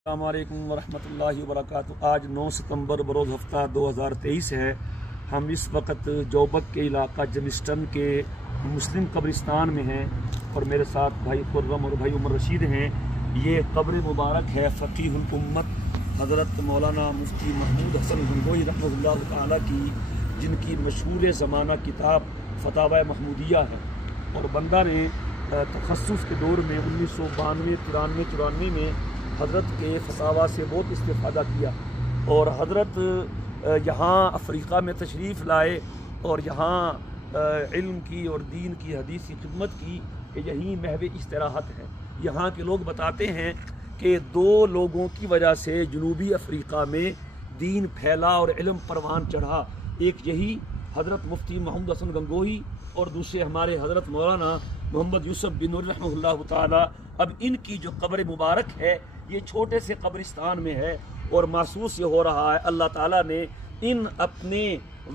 अस्सलामु अलैकुम वरहमतुल्लाहि वबरकातुहू। आज 9 सितंबर बरोज़ हफ्ता 2023 है। हम इस वक्त जोबक के इलाका जमिस्टन के मुस्लिम कब्रिस्तान में हैं और मेरे साथ भाई खुर्रम और भाई उमर रशीद हैं। ये कब्र मुबारक है फ़क़ीहुल उम्मत हज़रत मौलाना मुफ्ती महमूद हसन गंगोही रहमतुल्लाह ताला की, जिनकी मशहूर ज़माना किताब फ़तावा महमूदिया है। और बंदा ने तखस्सुस के दौर में 1992, 93, 94 में हज़रत के फतावा से बहुत इस्तेफ़ादा किया और हज़रत यहाँ अफ्रीका में तशरीफ़ लाए और यहाँ इल्म की और दीन की हदीस की खिदमत की कि यही महव इस्तराहत है। यहाँ के लोग बताते हैं कि 2 लोगों की वजह से जनूबी अफ्रीका में दीन फैला और इल्म परवान चढ़ा। एक यही हज़रत मुफ्ती महमूद हसन गंगोही और दूसरे हमारे हज़रत मौलाना मोहम्मद यूसुफ बिन नूरी रहमतुल्लाह ताला। अब इनकी जो कब्र मुबारक है ये छोटे से कब्रिस्तान में है और महसूस ये हो रहा है अल्लाह ताला ने इन अपने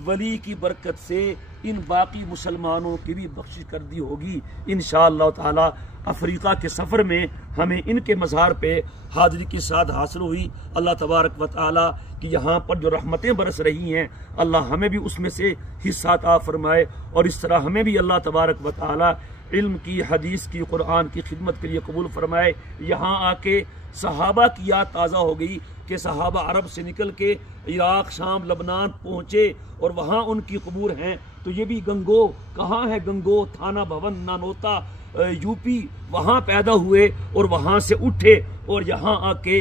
वली की बरकत से इन बाकी मुसलमानों की भी बख्शिश कर दी होगी इंशाअल्लाह ताला। अफ्रीका के सफ़र में हमें इनके मज़ार पे हाज़री की साथ हासिल हुई। अल्लाह तबारक व तआला कि यहाँ पर जो रहमतें बरस रही हैं अल्लाह हमें भी उसमें से हिस्सा अता फरमाए और इस तरह हमें भी अल्लाह तबारक व तआला इल्म की, हदीस की, कुरान की खिदमत के लिए कबूल फरमाए। यहाँ आके सहाबा की याद ताज़ा हो गई कि सहाबा अरब से निकल के इराक़, शाम, लबनान पहुँचे और वहाँ उनकी कबूर हैं। तो ये भी गंगो कहाँ है? गंगो थाना भवन नानोता यूपी, वहाँ पैदा हुए और वहाँ से उठे और यहाँ आके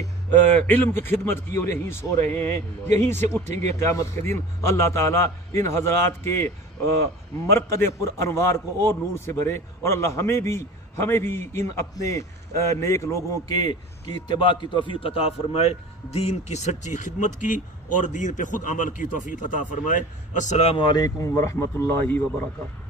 इल्म की खिदमत की और यहीं सो रहे हैं, यहीं से उठेंगे क़यामत के दिन। अल्लाह ताला इन हज़रात के मरकद पुर अनवार को और नूर से भरे और अल्लाह हमें भी इन अपने नेक लोगों की इत्तिबा की तौफीक अता फरमाए, दीन की सच्ची खिदमत की और दीन पे खुद अमल की तौफीक अता फरमाए। अस्सलामु अलैकुम वरहमतुल्लाहि वबरकातुहू।